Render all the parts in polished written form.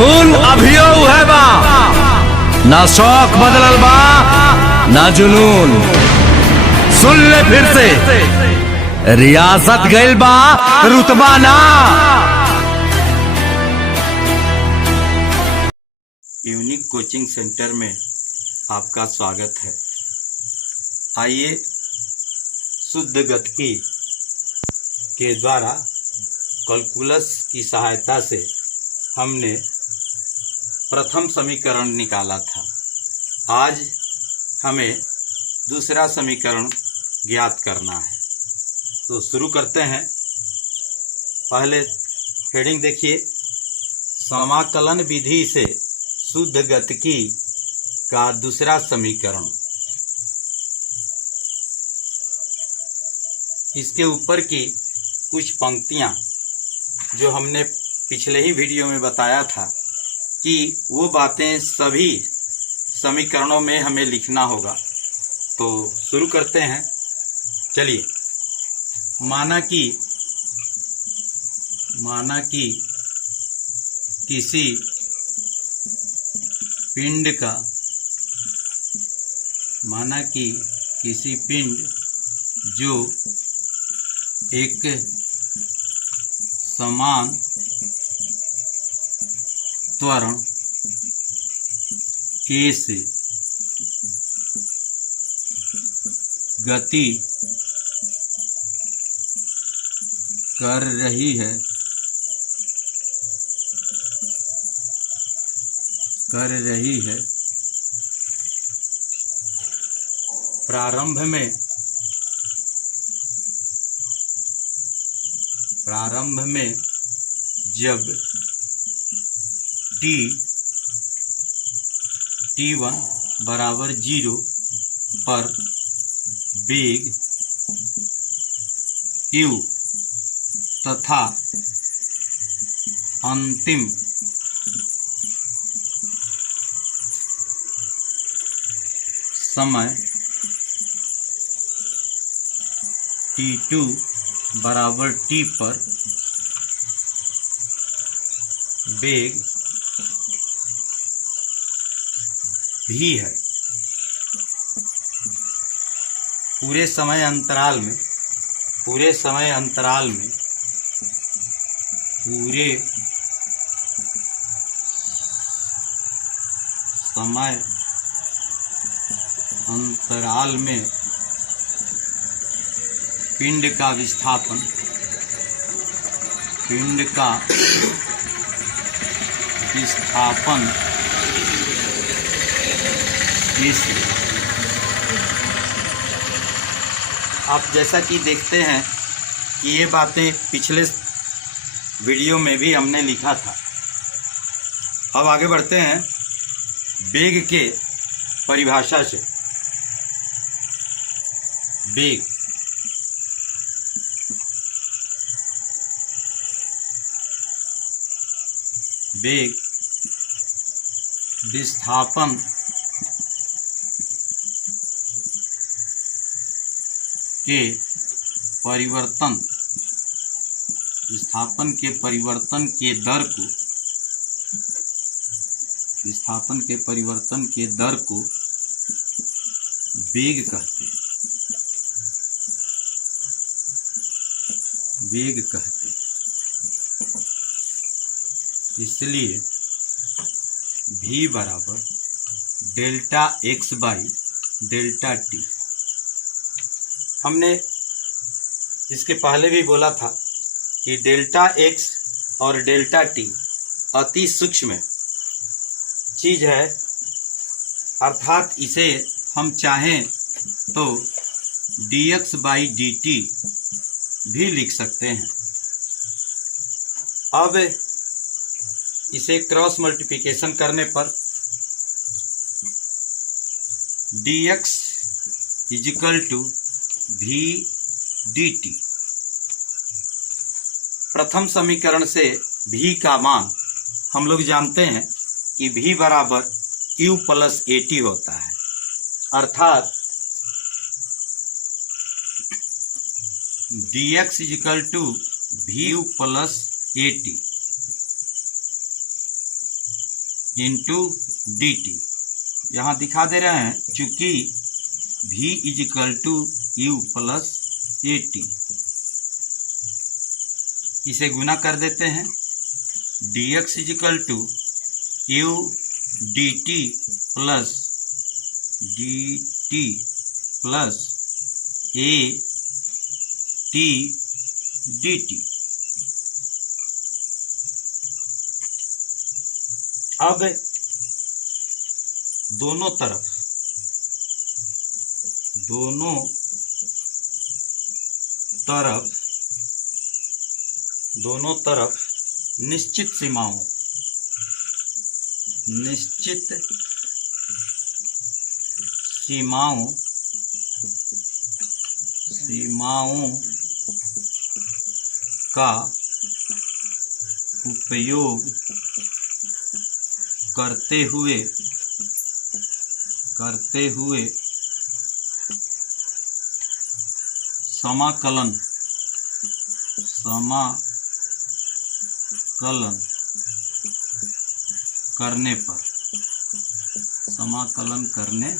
खून अभियो है बा, ना शौक बदलल बा ना जुनून। सुन ले फिर से, रियासत गइल बा रुतबा ना। यूनिक कोचिंग सेंटर में आपका स्वागत है। आइए शुद्ध गतिकी के द्वारा कैलकुलस की सहायता से हमने प्रथम समीकरण निकाला था। आज हमें दूसरा समीकरण ज्ञात करना है, तो शुरू करते हैं। पहले हेडिंग देखिए, समाकलन विधि से शुद्ध गतिकी का दूसरा समीकरण। इसके ऊपर की कुछ पंक्तियां जो हमने पिछले ही वीडियो में बताया था कि वो बातें सभी समीकरणों में हमें लिखना होगा। तो शुरू करते हैं। चलिए, माना कि किसी पिंड जो एक समान त्वरण a से गति कर रही है, प्रारंभ में जब t1 बराबर 0 पर वेग u तथा अंतिम समय t2 बराबर t पर वेग भी है। पूरे समय अंतराल में पिंड का विस्थापन इसी। आप जैसा कि देखते हैं कि ये बातें पिछले वीडियो में भी हमने लिखा था। अब आगे बढ़ते हैं वेग के परिभाषा से। वेग विस्थापन के परिवर्तन के दर को वेग कहते हैं। इसलिए v बराबर delta x by delta T. हमने इसके पहले भी बोला था कि डेल्टा x और डेल्टा टी अति सूक्ष्म चीज है, अर्थात इसे हम चाहें तो dx बाई dt भी लिख सकते हैं। अब इसे क्रॉस मल्टीप्लिकेशन करने पर dx is equal to v dt। प्रथम समीकरण से v का मान हम लोग जानते हैं कि v बराबर q प्लस at होता है, अर्थात dx is equal to v plus at। Into D T. यहाँ दिखा दे रहे हैं चूंकि v is equal to U plus A T, इसे गुना कर देते हैं। dx is equal to U D T plus A T D T. अब दोनों तरफ निश्चित सीमाओं का उपयोग करते हुए समाकलन करने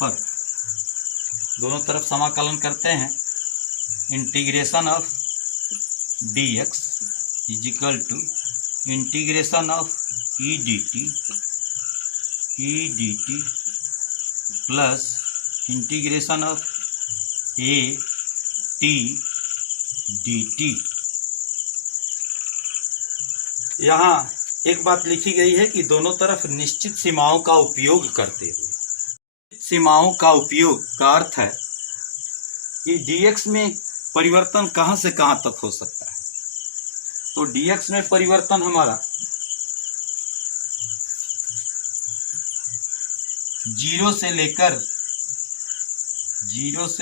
पर दोनों तरफ समाकलन करते हैं। Integration of dx is equal to integration of E D T plus integration of A T D T. यहाँ एक बात लिखी गई है कि दोनों तरफ निश्चित सीमाओं का उपयोग करते हुए। सीमाओं का उपयोग का अर्थ है कि dx में परिवर्तन कहां से कहां तक हो सकता है। तो dx में परिवर्तन हमारा 0 से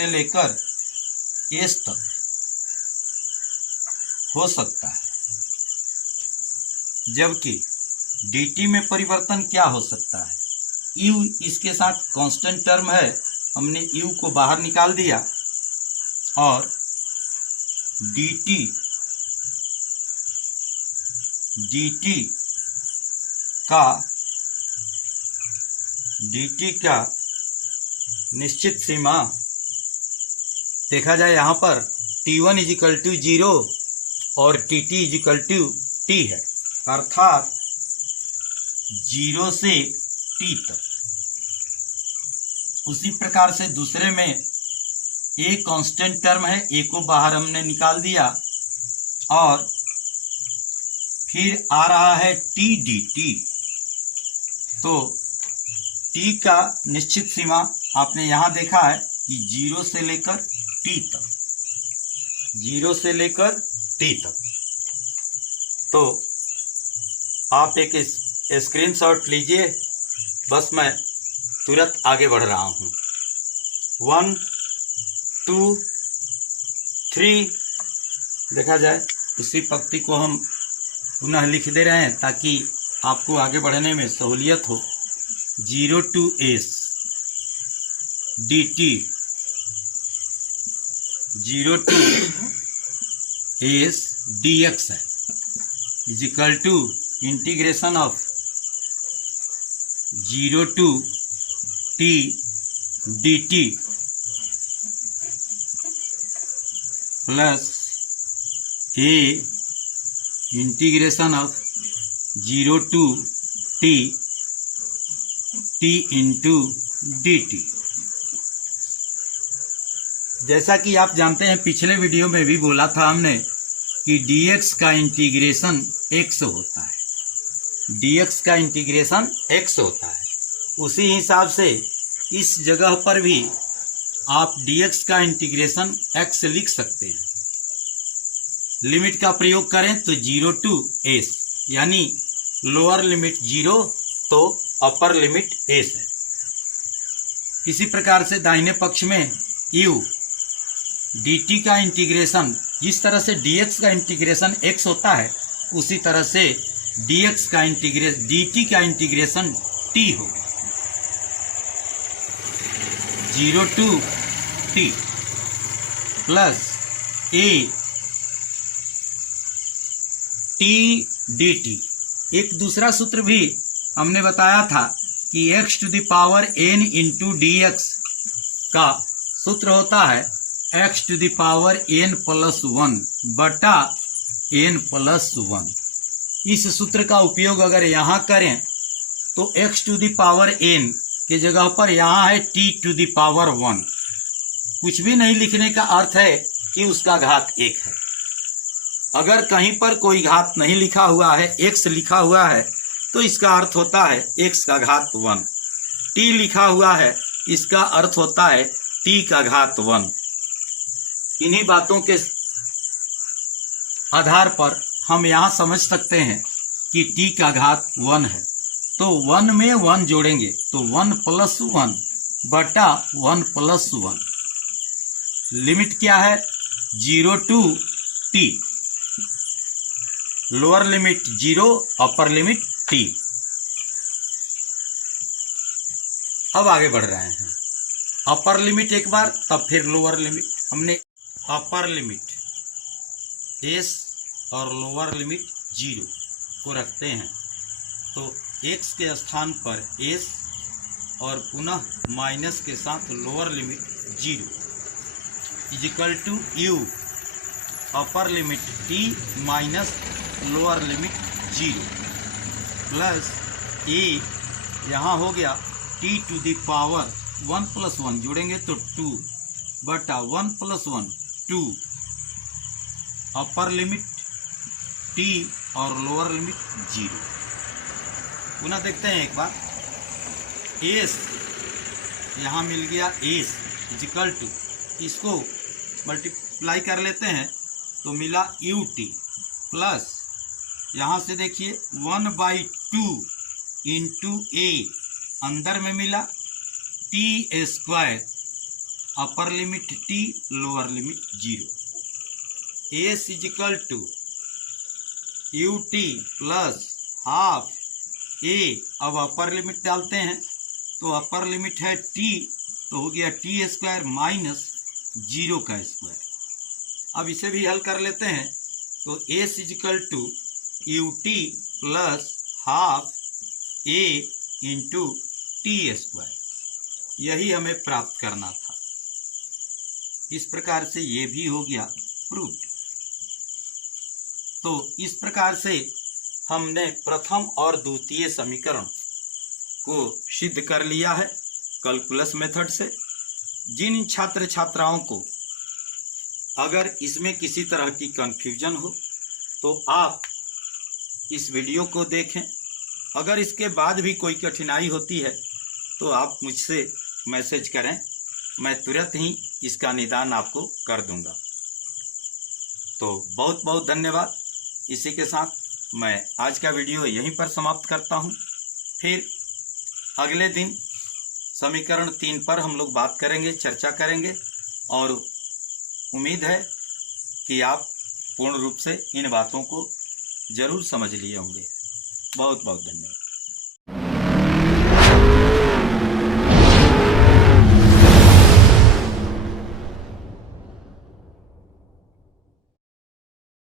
लेकर s तक हो सकता है, जबकि dt में परिवर्तन क्या हो सकता है। u इसके साथ कांस्टेंट टर्म है, हमने u को बाहर निकाल दिया और dt का निश्चित सीमा देखा जाए यहाँ पर t1 इज इक्वल टू 0 और tt is equal to t है, अर्थात 0 से t तक। उसी प्रकार से दूसरे में a कांस्टेंट टर्म है, a को बाहर हमने निकाल दिया और फिर आ रहा है t dt। तो t का निश्चित सीमा आपने यहाँ देखा है कि 0 से लेकर t तक। तो आप एक स्क्रीनशॉट लीजिए, बस मैं तुरंत आगे बढ़ रहा हूँ। 1 2 3 देखा जाए, उसी पंक्ति को हम पुनः लिख दे रहे हैं ताकि आपको आगे बढ़ने में सहूलियत हो। 0 to s dt 0 to s dx है is equal to integration of 0 to t dt plus a integration of 0 to t into dt। जैसा कि आप जानते हैं, पिछले वीडियो में भी बोला था हमने कि dx का इंटीग्रेशन x होता है, dx का इंटीग्रेशन x होता है। उसी हिसाब से इस जगह पर भी आप dx का इंटीग्रेशन x लिख सकते हैं। लिमिट का प्रयोग करें तो 0 to s, यानी लोअर लिमिट 0 तो अपर लिमिट s है। इसी प्रकार से दाहिने पक्ष में u dt का इंटीग्रेशन, जिस तरह से dx का इंटीग्रेशन x होता है, उसी तरह से dx का इंटीग्रेशन dt का इंटीग्रेशन t होगा। 0 to t plus a t dt। एक दूसरा सूत्र भी हमने बताया था कि x to the power n into D X का सूत्र होता है x to the power n plus 1 बटा n प्लस 1। इस सूत्र का उपयोग अगर यहाँ करें तो x to the power n की जगह पर यहाँ है t टू द पावर 1। कुछ भी नहीं लिखने का अर्थ है कि उसका घात 1 है। अगर कहीं पर कोई घात नहीं लिखा हुआ है, x लिखा हुआ है, तो इसका अर्थ होता है x का घात 1। t लिखा हुआ है, इसका अर्थ होता है t का घात 1। इन्हीं बातों के आधार पर हम यहाँ समझ सकते हैं कि t का घात 1 है। तो 1 में 1 जोड़ेंगे तो 1 प्लस 1 बटा 1 प्लस 1। लिमिट क्या है? 0 to t। Lower limit 0, upper limit t। अब आगे बढ़ रहे हैं। अपर लिमिट एक बार, तब फिर लोअर लिमिट। हमने अपर लिमिट s और लोअर लिमिट 0 को रखते हैं तो x के स्थान पर s और पुनः माइनस के साथ lower limit 0 is equal to u upper limit t minus lower limit 0 plus a यहाँ हो गया t to the power 1 plus 1 जोड़ेंगे तो 2 बटा 1 प्लस 1 2 अपर लिमिट t और लोअर लिमिट 0। पुनः देखते हैं एक बार। s यहाँ मिल गया s इजिकल टू, इसको मल्टीप्लाई कर लेते हैं तो मिला ut प्लस यहाँ से देखिए 1/2 इंटू a अंदर में मिला t square upper limit t lower limit 0। s is equal to ut plus half a। अब अपर लिमिट डालते हैं तो अपर लिमिट है t तो हो गया t स्क्वायर माइनस 0 का स्क्वायर। अब इसे भी हल कर लेते हैं तो s is equal to ut plus half a into T square. यही हमें प्राप्त करना था। इस प्रकार से ये भी हो गया प्रूव्ड। तो इस प्रकार से हमने प्रथम और द्वितीय समीकरण को सिद्ध कर लिया है कैलकुलस मेथड से। जिन छात्र छात्राओं को अगर इसमें किसी तरह की कंफ्यूजन हो तो आप इस वीडियो को देखें। अगर इसके बाद भी कोई कठिनाई होती है तो आप मुझसे मैसेज करें, मैं तुरंत ही इसका निदान आपको कर दूंगा। तो बहुत बहुत धन्यवाद। इसी के साथ मैं आज का वीडियो यहीं पर समाप्त करता हूं। फिर अगले दिन समीकरण 3 पर हम लोग बात करेंगे, चर्चा करेंगे और उम्मीद है कि आप पूर्ण रूप से इन बातों को जरूर समझ लिए होंगे। बहुत बहुत धन्यवाद।